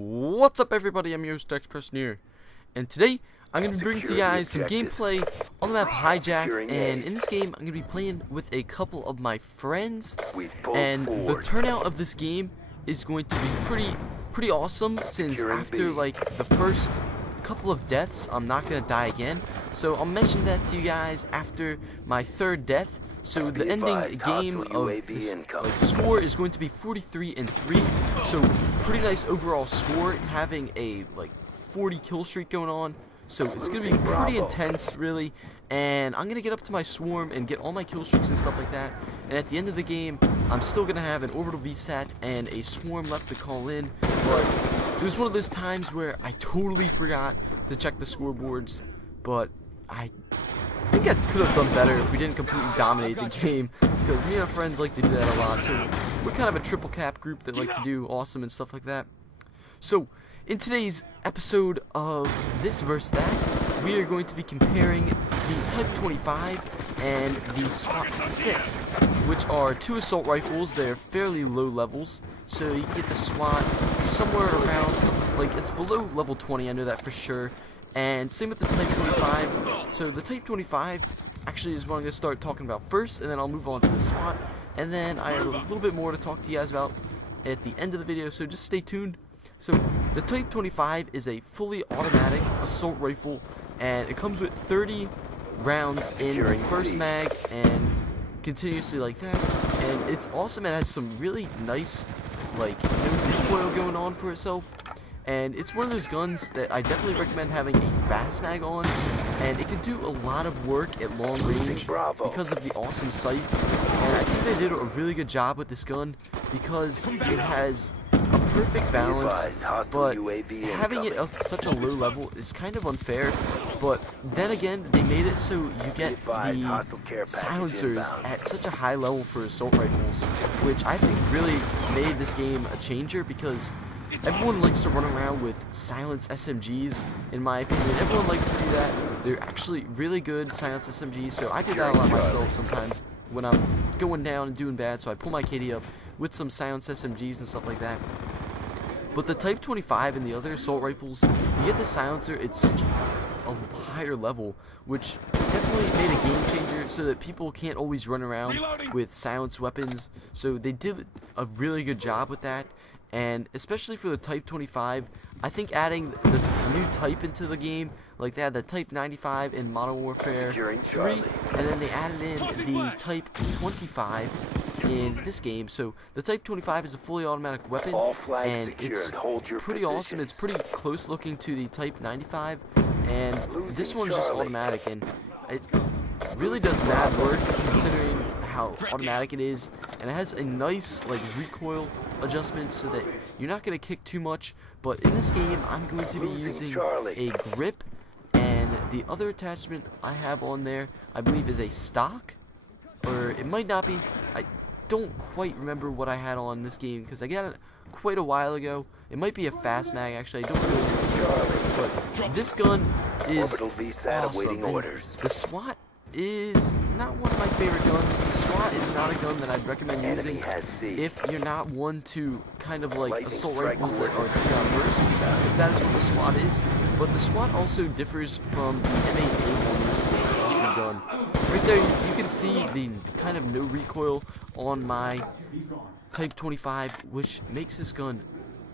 What's up, everybody? I'm your host, Express here, and today I'm going to be bringing to you guys some gameplay on the map Hijacked. And in this game, I'm going to be playing with a couple of my friends, and the turnout of this game is going to be pretty awesome, since after like the first couple of deaths, I'm not going to die again. So I'll mention that to you guys after my third death. So the ending game of this score is going to be 43-3. So pretty nice overall score, having a 40 kill streak going on. So it's going to be pretty intense, really. And I'm going to get up to my swarm and get all my kill streaks and stuff like that. And at the end of the game, I'm still going to have an orbital VSAT and a swarm left to call in. But it was one of those times where I totally forgot to check the scoreboards. But I think I could have done better if we didn't completely dominate the game, because me and my friends like to do that a lot. So we're kind of a triple cap group that like to do awesome and stuff like that. So in today's episode of This vs. That, we are going to be comparing the Type-25 and the SWAT-56, which are two assault rifles. They're fairly low levels, so you can get the SWAT somewhere around, it's below level 20, I know that for sure. And same with the Type-25. So the Type-25 actually is what I'm going to start talking about first, and then I'll move on to the SWAT. And then I have a little bit more to talk to you guys about at the end of the video, so just stay tuned. So the Type-25 is a fully automatic assault rifle, and it comes with 30 rounds in the first mag, and continuously like that. And it's awesome. It has some really nice, no recoil going on for itself. And it's one of those guns that I definitely recommend having a fast mag on, and it can do a lot of work at long range because of the awesome sights. And I think they did a really good job with this gun, because it has a perfect balance, but having it at such a low level is kind of unfair. But then again, they made it so you get the silencers at such a high level for assault rifles, which I think really made this game a changer, because everyone likes to run around with silenced SMGs, in my opinion. Everyone likes to do that. They're actually really good silenced SMGs, so I do that a lot myself sometimes when I'm going down and doing bad. So I pull my KD up with some silenced SMGs and stuff like that. But the Type-25 and the other assault rifles, you get the silencer at such a higher level, which definitely made a game changer, so that people can't always run around with silenced weapons. So they did a really good job with that. And especially for the Type-25, I think adding the new type into the game, like they had the Type-95 in Modern Warfare 3, and then they added in the Type-25 in this game. So the Type-25 is a fully automatic weapon, and it's pretty awesome. It's pretty close looking to the Type-95, and this one's just automatic, and it really does mad work considering how automatic it is. And it has a nice recoil adjustment, so that you're not going to kick too much. But in this game, I'm going to be using a grip, and the other attachment I have on there, I believe, is a stock, or it might not be. I don't quite remember what I had on this game, because I got it quite a while ago. It might be a fast mag, actually. I don't really know. But this gun is awesome. The SWAT is not one of my favorite guns. SWAT is not a gun that I'd recommend using if you're not one to kind of assault rifles that are 3-round burst, because that is what the SWAT is. But the SWAT also differs from the M8A1, which is an awesome gun. Right there, you can see the kind of no recoil on my Type-25, which makes this gun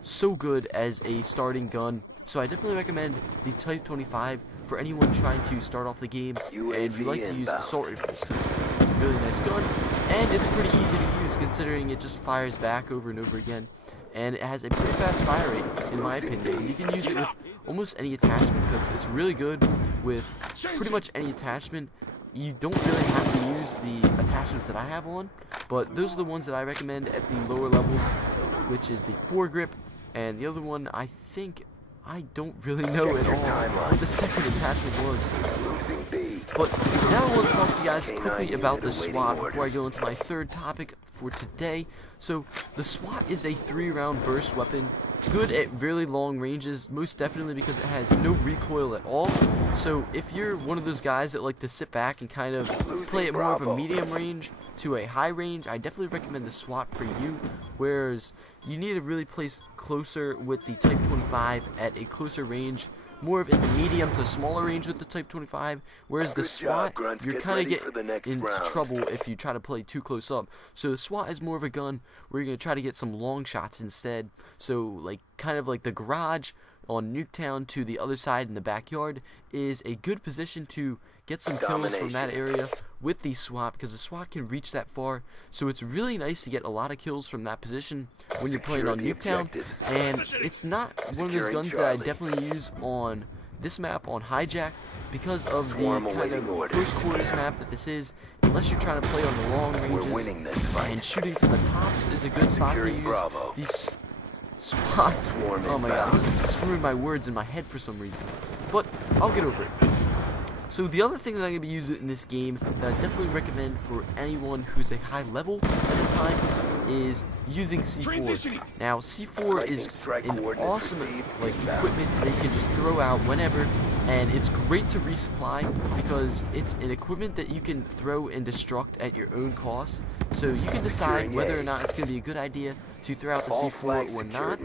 so good as a starting gun. So I definitely recommend the Type-25 for anyone trying to start off the game and you like to use assault rifles, because it's a really nice gun, and it's pretty easy to use considering it just fires back over and over again, and it has a pretty fast fire rate, in my opinion. You can use it with almost any attachment, because it's really good with pretty much any attachment. You don't really have to use the attachments that I have on, but those are the ones that I recommend at the lower levels, which is the foregrip, and the other one I don't really know at all what the second attachment was. But now I want to talk to you guys quickly about the SWAT before I go into my third topic for today. So the SWAT is a 3-round burst weapon, good at really long ranges, most definitely because it has no recoil at all. So if you're one of those guys that like to sit back and kind of play at more of a medium range to a high range, I definitely recommend the SWAT for you. Whereas you need to really place closer with the Type-25 at a closer range, more of in the medium to smaller range with the Type-25, whereas the SWAT, you're kind of getting into trouble if you try to play too close up. So the SWAT is more of a gun where you're going to try to get some long shots instead. So like kind of like the garage on Nuketown to the other side in the backyard is a good position to get some kills from that area with the SWAT, because the SWAT can reach that far. So it's really nice to get a lot of kills from that position when you're playing on Nuketown. And it's not one of those guns that I definitely use on this map on Hijacked because of the kind of close quarters map that this is. Unless you're trying to play on the long ranges, and shooting from the tops is a good spot to use. These SWAT, oh my god, I'm screwing my words in my head for some reason, but I'll get over it. So the other thing that I'm going to be using in this game that I definitely recommend for anyone who's a high level at the time is using C4. Now C4 is an awesome equipment that you can just throw out whenever, and it's great to resupply because it's an equipment that you can throw and destruct at your own cost. So you can decide whether or not it's going to be a good idea to throw out the C4 or not.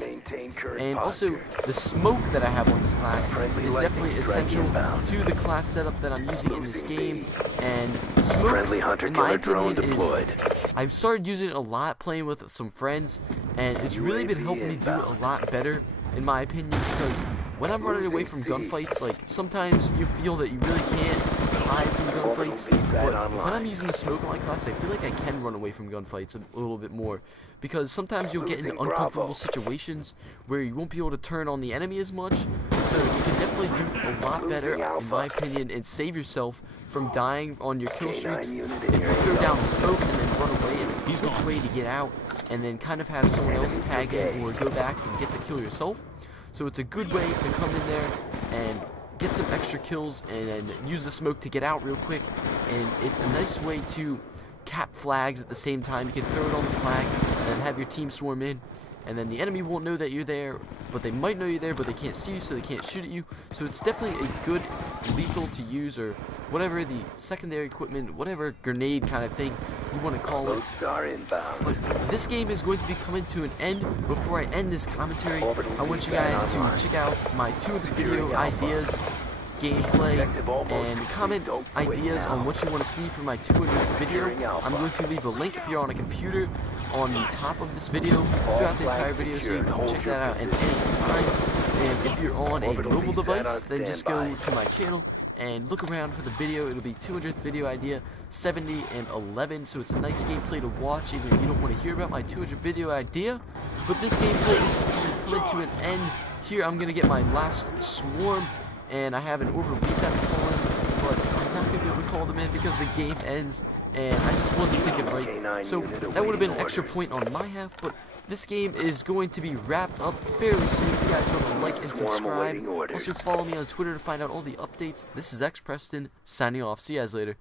And also, the smoke that I have on this class is definitely essential to the class setup that I'm using in this game. And smoke, in my opinion, is... I've started using it a lot playing with some friends, and it's really been helping me do a lot better, in my opinion, because when I'm running away from gunfights, like, sometimes you feel that you really can't hide from gunfights, but when I'm using the smoke in my class, I feel like I can run away from gunfights a little bit more, because sometimes you'll get into uncomfortable situations where you won't be able to turn on the enemy as much, so you can definitely do a lot better, in my opinion, and save yourself from dying on your kill streaks. If you throw down the smoke and then run away, it's a good way to get out, and then kind of have someone else tag in or go back and get the kill yourself. So it's a good way to come in there and get some extra kills and then use the smoke to get out real quick, and it's a nice way to cap flags at the same time. You can throw it on the flag and then have your team swarm in, and then the enemy won't know that you're there, but they might know you're there, but they can't see you, so they can't shoot at you. So it's definitely a good lethal to use, or whatever the secondary equipment, whatever grenade kind of thing you want to call it. But this game is going to be coming to an end. Before I end this commentary, I want you guys to check out my 2 video ideas gameplay and comment ideas on what you want to see for my 200th video. I'm going to leave a link if you're on a computer on the top of this video throughout the entire video, so you can check that out at any time. And if you're on a mobile device, then just go to my channel and look around for the video. It'll be 200th video idea 70 and 11, so it's a nice gameplay to watch even if you don't want to hear about my 200th video idea. But this gameplay is coming to an end. Here I'm going to get my last swarm, and I have an orbital reset to call in, but I'm not going to be able to call them in because the game ends, and I just wasn't thinking right. So that would have been an extra point on my half, but this game is going to be wrapped up fairly soon. If you guys want to like and subscribe, also follow me on Twitter to find out all the updates. This is X Preston, signing off. See you guys later.